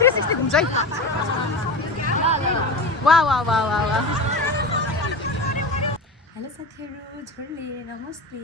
360 घुम्छ है वाह वाह वाह वाह वाह हेलो साथीहरू झोरले नमस्ते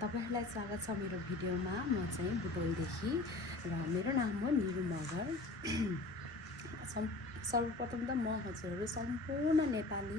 तपाईहरुलाई स्वागत छ मेरो भिडियोमा म चाहिँ बुटोलदेखि र मेरो नाम हो निरु मगर सर्वप्रथम त म हजुरहरू सम्पूर्ण नेपाली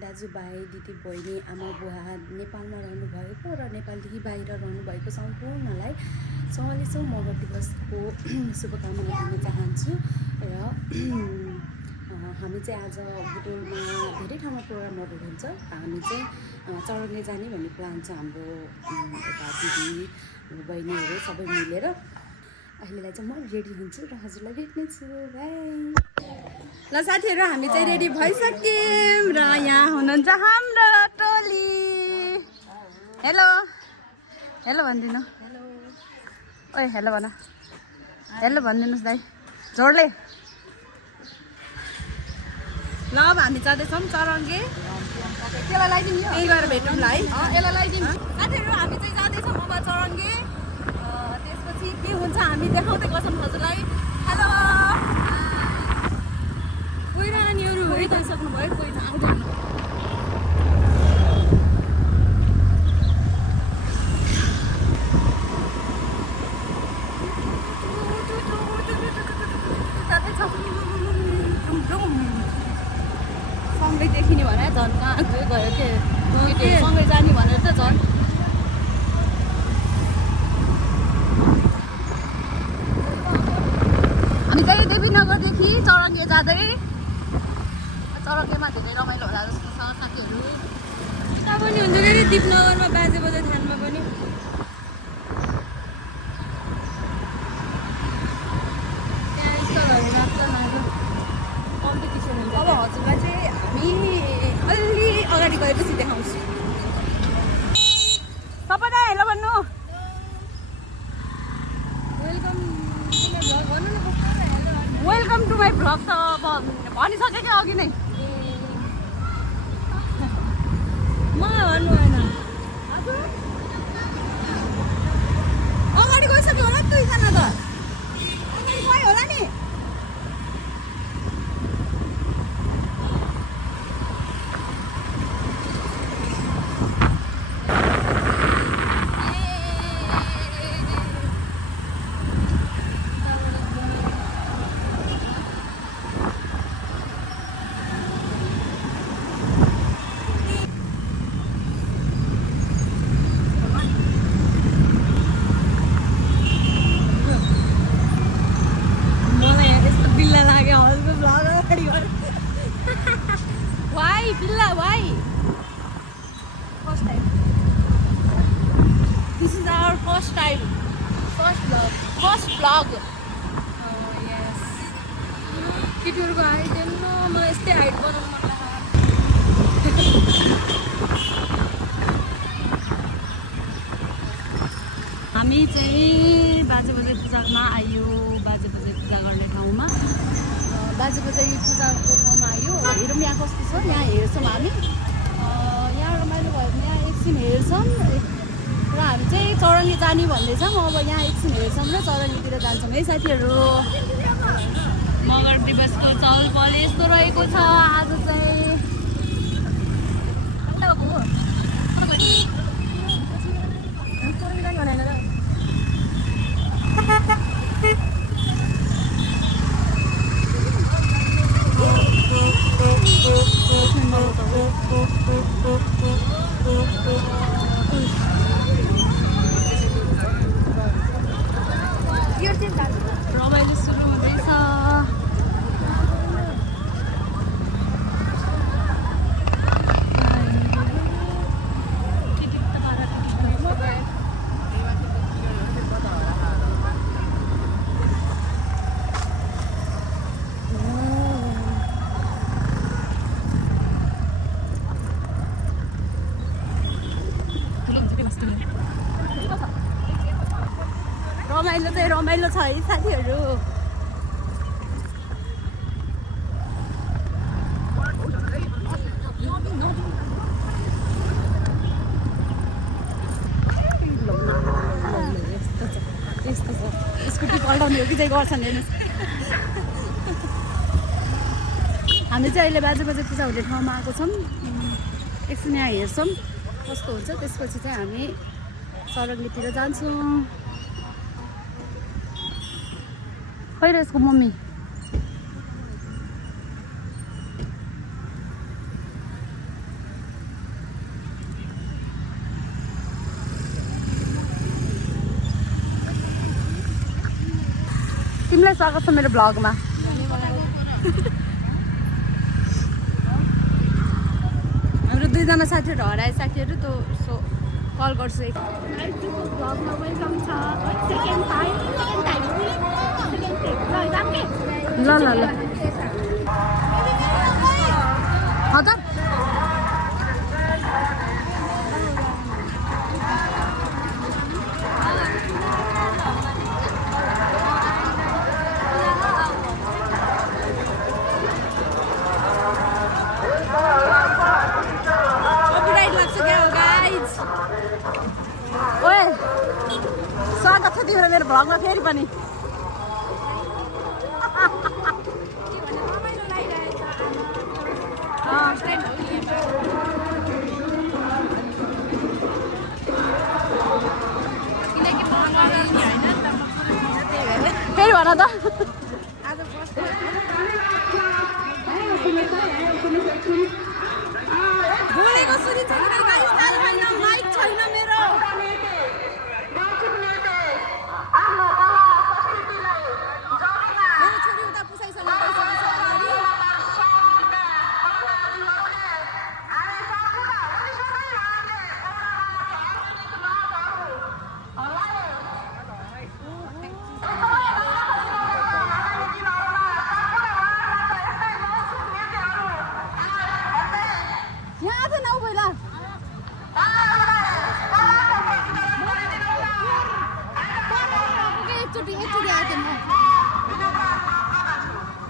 दाजुभाइ दिदीबहिनी आमा बुवा नेपालमा रहनुभएको र नेपालदेखि बाहिर रहनुभएको सम्पूर्णलाई 44औं मगर दिवसको शुभकामना दिन चाहन्छु र हामी चाहिँ आज बुटोलमा धेरै ठाउँमा प्रोग्रामहरू हुन्छ हामी चाहिँ चरङ्गे जाने भन्ने प्लान छ हाम्रो यता दिदी बहिनीहरू सबै मिलेर अहिलेलाई चाहिँ म रेडी हुन्छु र हजुरलाई भेट्नेछु बाइ ल साथीहरू हामी चाहिँ रेडी भइसक्यौँ र यहाँ हुनुहुन्छ हाम्रो टोली हेलो हेलो भन्दिनु हेलो ओइ हेलो भन हेलो भनिदिनुहोस् दाइ जोडले ल अब हामी जाँदैछौँ चरङ्गे त्यसलाई लगाइदिउँ यही गएर भेटौँ ल है यसलाई लगाइदिउँ साथीहरू हामी चाहिँ जाँदैछौँ अब चरङ्गे त्यसपछि के हुन्छ हामी देखाउँदै गर्छौँ हजुरलाई हेलो कोही नानीहरू है गइसक्नु भयो कोही आउँदैन सँगै देखिने भने झन् कहाँ गयो के सँगै जाने भनेर त झन् हामी चाहिँ देवीनगरदेखि चरङ्गे जाँदै चरङ्गेमा धेरै रमाइलो होला जस्तो छ साथीहरू पनि हुन्छ नि दिपनगरमा बाजे बजे थानमा पनि कम्पिटिसन हुन्छ अब हजुरलाई चाहिँ हामी अलि अगाडि गएपछि देखाउँछु सबैलाई हेलो भन्नु वेलकम टु माई भ्लग त अब भनिसकेँ क्या अघि नै मलाई भन्नु भएन अगाडि गइसक्यो होला नि दुईजना त अगाडि गयो होला नि Why? Billa, why? First time. This is our first time. First vlog. First vlog. Oh yes. केटीहरूको हाइट हेर्नु मलाई यस्तै हाइट बनाउनु मन लाग्छ हामी चाहिँ बाजे बजे पूजामा आयो बाजे बजे पूजा गर्ने ठाउँमा बाजे बजे पूजाको ठाउँमा आयो हेरौँ यहाँ कस्तो छ यहाँ हेर्छौँ हामी यहाँ रमाइलो भयो भने यहाँ एकछिन हेर्छौँ र हामी चाहिँ चरङ्गे जाने भन्दैछौँ अब यहाँ एकछिन हेर्छौँ र चरङ्गेतिर जान्छौँ है साथीहरू मगर दिवसको चहल पहल यस्तो रहेको छ आज चाहिँ रमाइलो सुरु हुँदैछ रमाइलो चाहिँ रमाइलो छ है साथीहरू यस्तो छ स्कुटी पल्टाउने हो कि चाहिँ गर्छन् हेर्नुहोस् हामी चाहिँ अहिले बाजे पूजा हुने ठाउँमा आएको छौँ। एकछिन यहाँ हेर्छौँ कस्तो हुन्छ, त्यसपछि चाहिँ हामी चौरङ्गीतिर जान्छौँ। खै र यसको मम्मी तिमीलाई स्वागत छ मेरो भ्लगमा। हाम्रो दुईजना साथीहरू हराए साथीहरू त सो कल गर्छु एक भ्लगमा वेलकम छ। ल ल ल हजुर स्वागत छ तिम्रो मेरो भ्लगमा फेरि पनि। फेरि भन त बोलेको सुनिन्छ माइक छैन मेरो।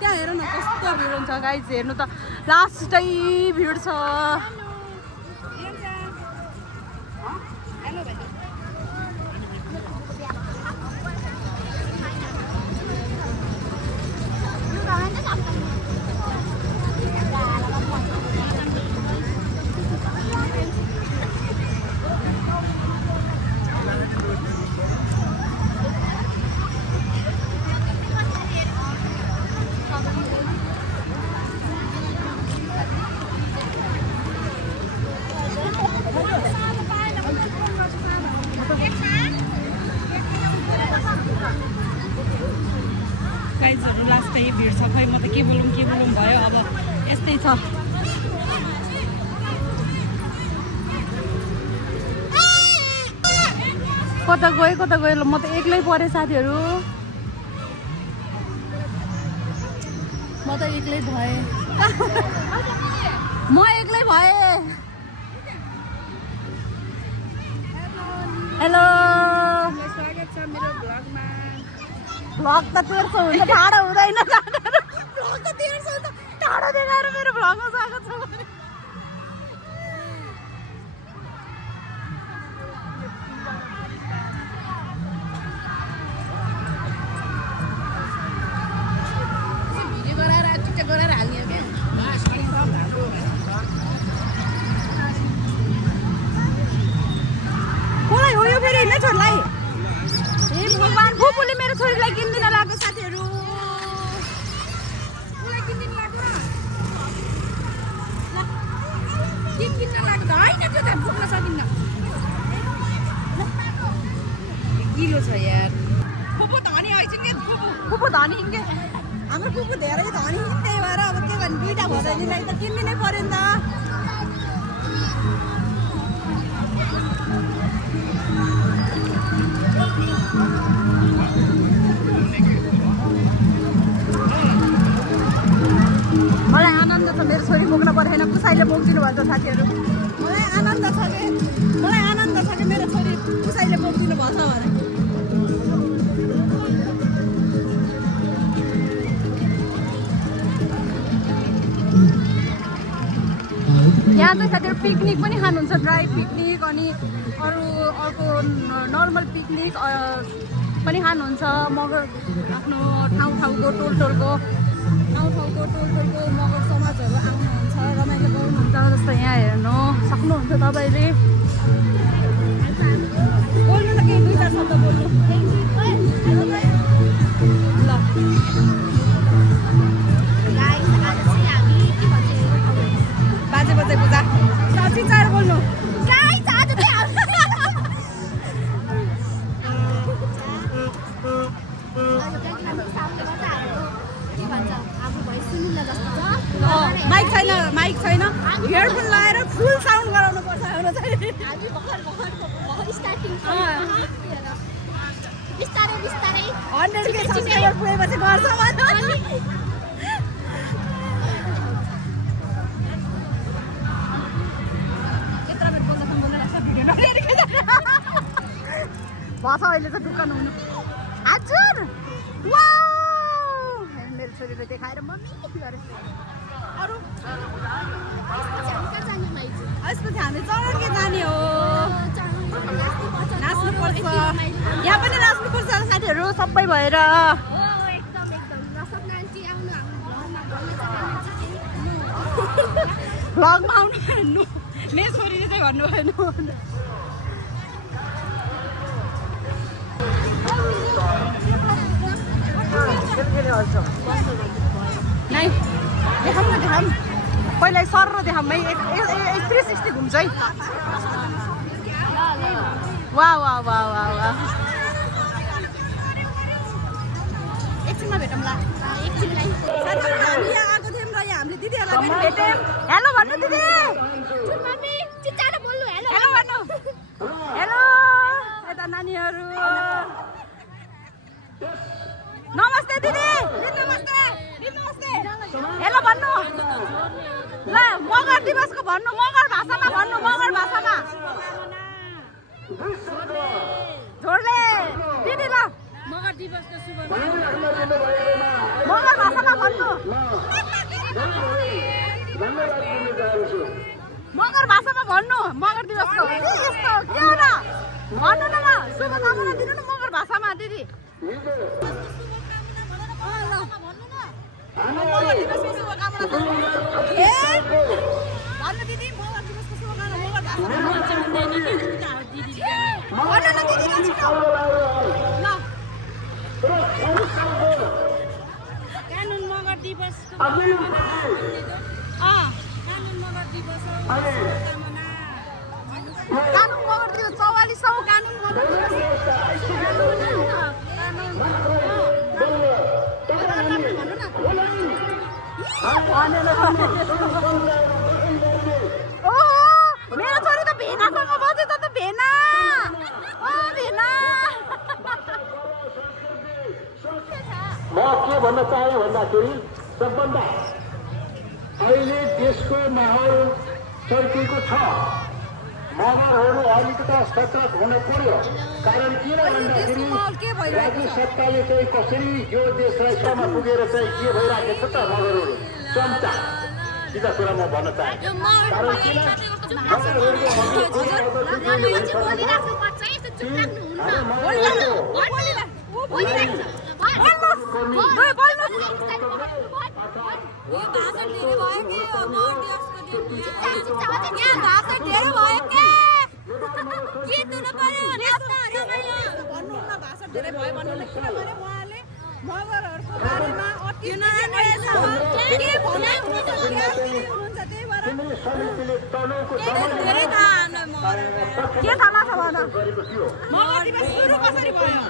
त्यहाँ हेर न कस्तो भिड हुन्छ गाइज, हेर्नु त लास्टै भिड छ। गाइजहरू लास्टै भिड छ। खै म त के बोलौँ भयो। अब यस्तै छ। कता गयो ल, म त एक्लै परेँ साथीहरू। म त एक्लै भएँ। म एक्लै भएँ। हेलो स्वागत छ मेरो भ्लगमा। भ्लग त 1300 हुन्छ, टाढो हुँदैन। भ्लग त 1300 हुन्छ, टाढो देखाएर मेरो भ्लगमा स्वागत छ। गराएर हाल्ने क्या कसलाई हो यो फेरि होइन छोरीलाई? ए भगवान्, फुपूले मेरो छोरीलाई किनिदिन लाग्यो साथीहरू। किनिदिन लाग्यो किन्न लाग्यो होइन, त्यो त फुक्न सकिन्न। किलो छ यार। फुपू धनी आइछन् क्या, फुपू धनी के हाम्रो फुपू धेरै धनी, त्यही भएर अब के भन्नु दुईवटा भदैनीलाई त किनिदिनै पऱ्यो नि त। मलाई आनन्द छ मेरो छोरी बोक्न परेन, पुसाइले बोकिदिनु भएको साथीहरू। मलाई आनन्द छ कि मेरो छोरी पुसाइले बोकिदिनु भएको छ भने। यहाँ चाहिँ साथीहरू पिकनिक पनि खानुहुन्छ, ड्राई पिकनिक अनि अर्को नर्मल पिकनिक पनि खानुहुन्छ मगर आफ्नो ठाउँको टोलटोलको मगर समाजहरू आउनुहुन्छ रमाइलो गर्नुहुन्छ जस्तो यहाँ हेर्नु सक्नुहुन्छ तपाईँले बोल्नु न केही 2-4 शब्द बोल्नु ल बाजे पूजा साँच्ची चार बोल्नु माइक छैन हेडफोन लगाएर फुल साउन्ड गराउनु पर्छ हाम्रो चाहिँ बिस्तारै 100K सब्स्क्राइबर पुगेपछि गर्छ भन्छ अहिले त दुकान हुनु हजुर मेरो छोरीले देखाएर मम्मी गरे अरू यसपछि हामी चरङ्गे जाने हो नाच्नुपर्छ यहाँ पनि नाच्नुपर्छ साथीहरू सबै भएर भ्लगमा आउनु भन्नु मेरो छोरीले चाहिँ भन्नु भएन नै देखाउँ न देखाउँ पहिला सर देखाउँ है 360 घुम्छ है वाह एकछिनमा भेटौँला हामी यहाँ आएको थियौँ र यहाँ हामीले दिदीहरूलाई पनि भेट्यौँ हेलो भन्नु दिदी हेलो भन्नु हेलो यता नानीहरू नमस्ते दिदी नमस्ते हेलो भन्नु ल मगर दिवसको भन्नु मगर भाषामा भन्नु मगर भाषामा जोडले दिदी ल मगर दिवसको मगर भाषामा भन्नु मगर भाषामा भन्नु मगर दिवसको यस्तो के हो र भन्नु न शुभकामना दिनु न मगर भाषामा दिदी मगर दिवसको शुभकामना भन्नु दिदी मगर दिवसको शुभकामना मगर भाषामा भन्नु न दिदी ल कानुन मगर दिवसको कानुन मगर दिवस कानुन मगर दिवस 44औं कानुन मगर दिवस मेरो छोरी त भेनासँग बस्यो त भेना भेना म के भन्न चाहे भन्दाखेरि सबभन्दा अहिले देशको माहौल चर्किएको छ मगरहरू अलिकता सतर्क हुन पर्यो कारण किन भन्दाखेरि राज्य सत्ताले चाहिँ कसरी यो देशलाई सम्म पुगेर चाहिँ के भइराखेको छ त मगरहरू चम्चा सिधा कुरा म भन्न चाहन्छु कारण किन धेरै भयो भन्नु किनभने उहाँले मगरहरूको बारेमा अति के हुनुहुन्छ त्यही भएर धेरै थाहा के थाहा छ भन मगर दिवस सुरु कसरी भयो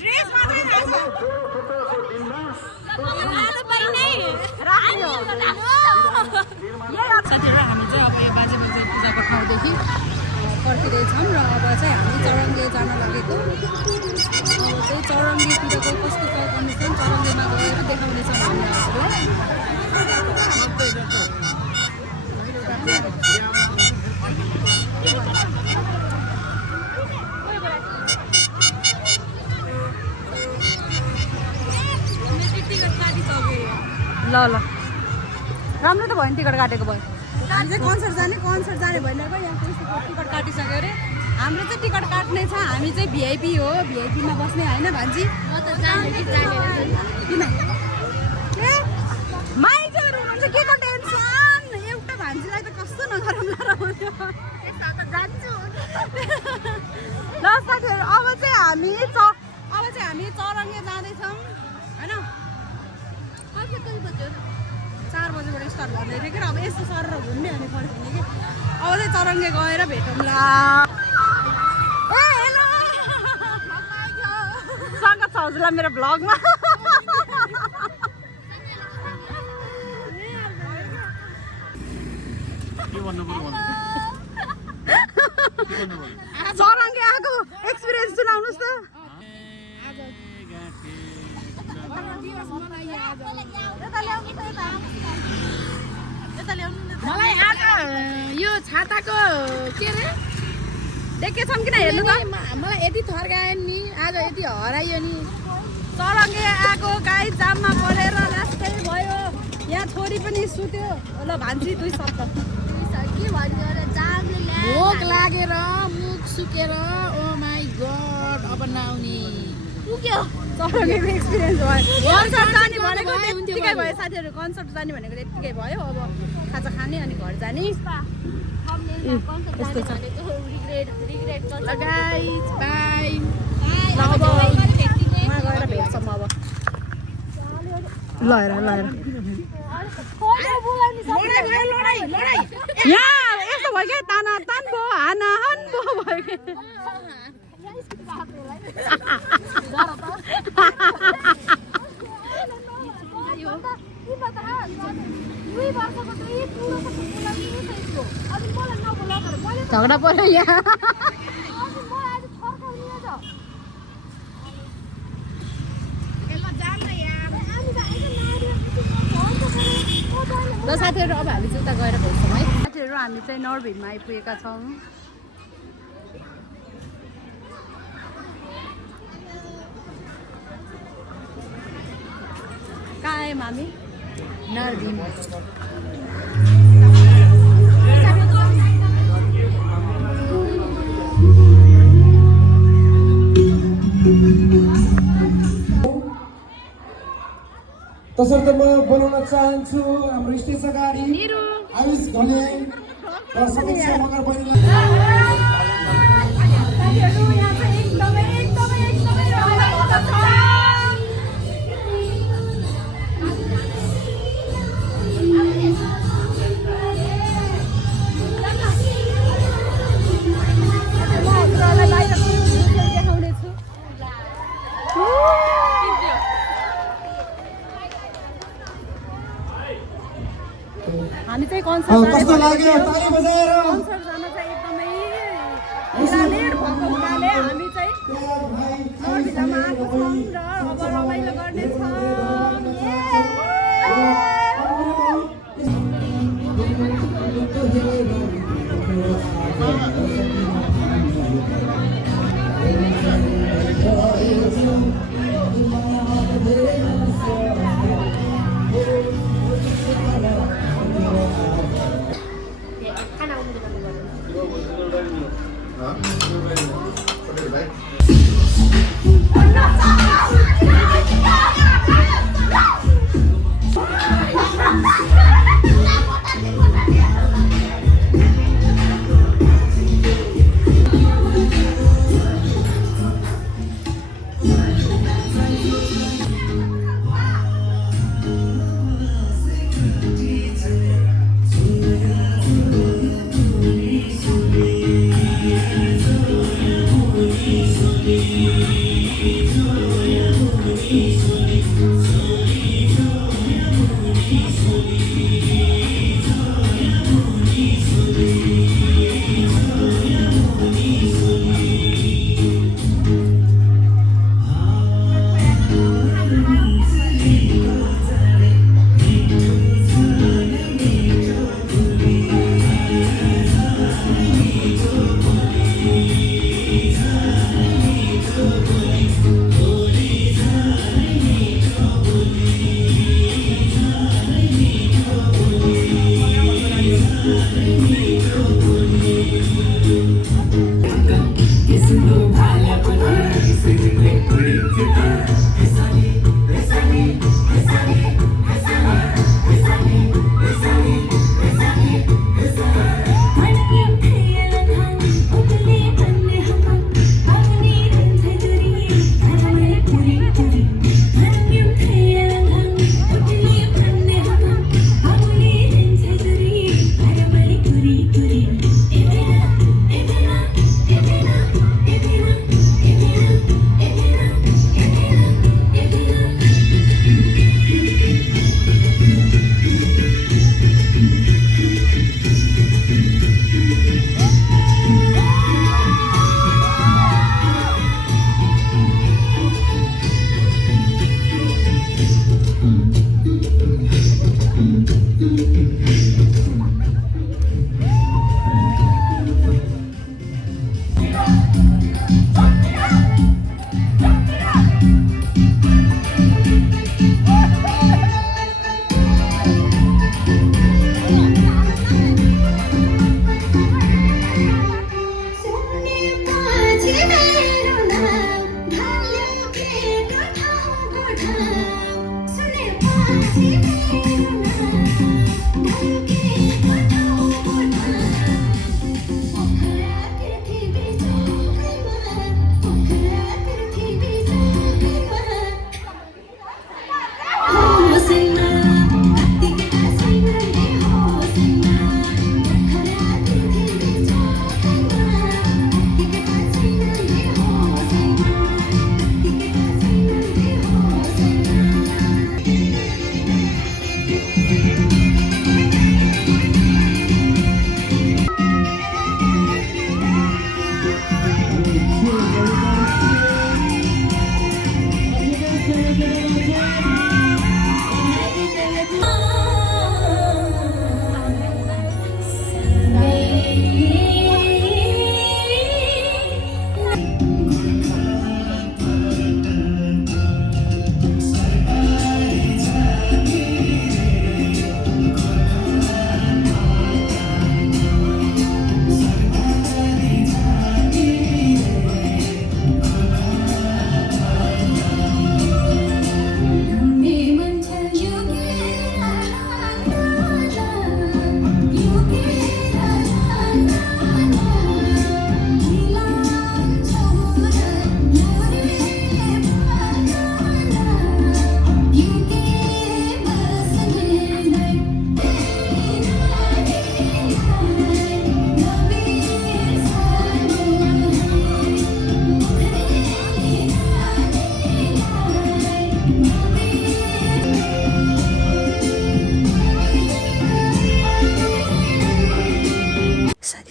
ड्रेस मात्रै रहेछ साथीहरू हामी चाहिँ अब यहाँ बाजे पूजाको ठाउँदेखि फर्किँदैछौँ र अब चाहिँ हामी चरङ्गे जान लागेको अब चाहिँ चरङ्गेतिरको कस्तो छ कन्डिसन चरङ्गेमा गएर देखाउनेछौँ हामीहरूलाई ल राम्रो त भयो नि टिकट काटेको भयो हामी चाहिँ कन्सर्ट जाने भइरहेको यहाँ टिकट काटिसक्यो अरे हाम्रो चाहिँ टिकट काट्ने छ हामी चाहिँ भिआइपी हो भिआइपीमा बस्ने होइन भान्जी किन ए माइजहरू हुनुहुन्छ के को टेन्सन एउटा भान्जीलाई त कस्तो नगरौँला र ल साथीहरू अब चाहिँ हामी चौरङ्गे जाँदैछौँ होइन 4 बजीबाट स्टार्ट गर्दै थियो कि अब यस्तो सरेर घुम्ने अनि फर्किने कि अब चाहिँ चौरङ्गे गएर भेटौँला ए हेलो स्वागत छ हजुरलाई मेरो भ्लगमा चौरङ्गे आएको एक्सपिरियन्स सुनाउनुहोस् त मलाई आज यो छाताको के अरे देखेछौँ किन हेर्नु त मलाई यति थर्कायो नि आज यति हरायो नि चौरङ्गे आएको गाई जाममा परेर लास्टै भयो यहाँ छोरी पनि सुत्यो ल भान्जी 2 शब्द के भन्यो र जामले भोक लागेर मुख सुकेर ओ माई गड अब नआउने पुग्यो चौरङ्गेको एक्सपिरियन्स भयो कन्सर्ट जाने भनेको त्यत्तिकै भयो साथीहरू कन्सर्ट जाने भनेको त्यत्तिकै भयो अब खाजा खाने अनि घर जाने यस्तो छ ल गाइस बाइ ल अब उहाँ गएर भेट्छौँ अब ल हेर यहाँ यस्तो भयो क्या ताना तान भयो हाना हान भयो क्या झगडा पर्यो यहाँ ल साथीहरू अब हामी चाहिँ उता गएर भेट्छौँ है साथीहरू हामी चाहिँ नरभिममा आइपुगेका छौँ कहाँ आयौँ हामी नरभिम तसर्थ म बोलाउन चाहन्छु हाम्रो स्टेज अगाडि आयुष घले र समीक्षा मगर बहिनीलाई हामी चाहिँ कन्सर्ट कस्तो लाग्यो ताली बजाएर कन्सर्ट जान चाहिँ एकदमै हिलालेड भएको हुनाले हामी चाहिँ नरभिममा आएको छौँ र अब रमाइलो गर्नेछौँ Huh?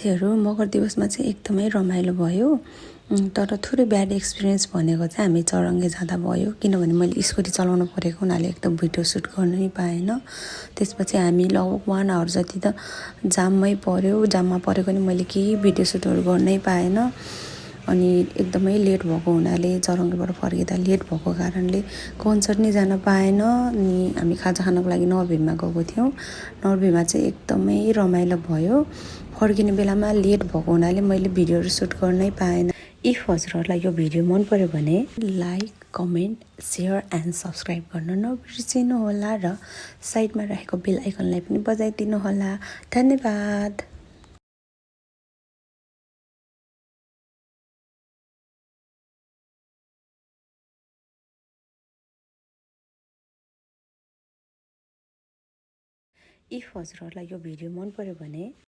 साथीहरू मकर दिवसमा चाहिँ एकदमै रमाइलो भयो तर थोरै ब्याड एक्सपिरियन्स भनेको चाहिँ हामी चौरङ्गे जाँदा भयो किनभने मैले स्कुटी चलाउनु परेको हुनाले एकदम भिडियो सुट गर्नै पाएन त्यसपछि हामी लगभग 1 आवर जति त जाममै पर्यो जाममा परेको नि मैले केही भिडियो सुटहरू गर्नै पाएन अनि एकदमै लेट भएको हुनाले चौरङ्गीबाट फर्किँदा लेट भएको कारणले कन्सर्ट नि जान पाएन अनि हामी खाजा खानको लागि नरभीमा गएको थियौँ नरभीमा चाहिँ एकदमै रमाइलो भयो फर्किने बेलामा लेट भएको हुनाले मैले भिडियोहरू सुट गर्नै पाएन इफ हजुरहरूलाई यो भिडियो मन पर्यो भने like comment share and subscribe गर्न नबिर्सिनु होला र साइडमा रहेको बेल आइकनलाई पनि बजाइदिनु होला धन्यवाद इफ हजुरहरूलाई यो भिडियो मन पर्यो भने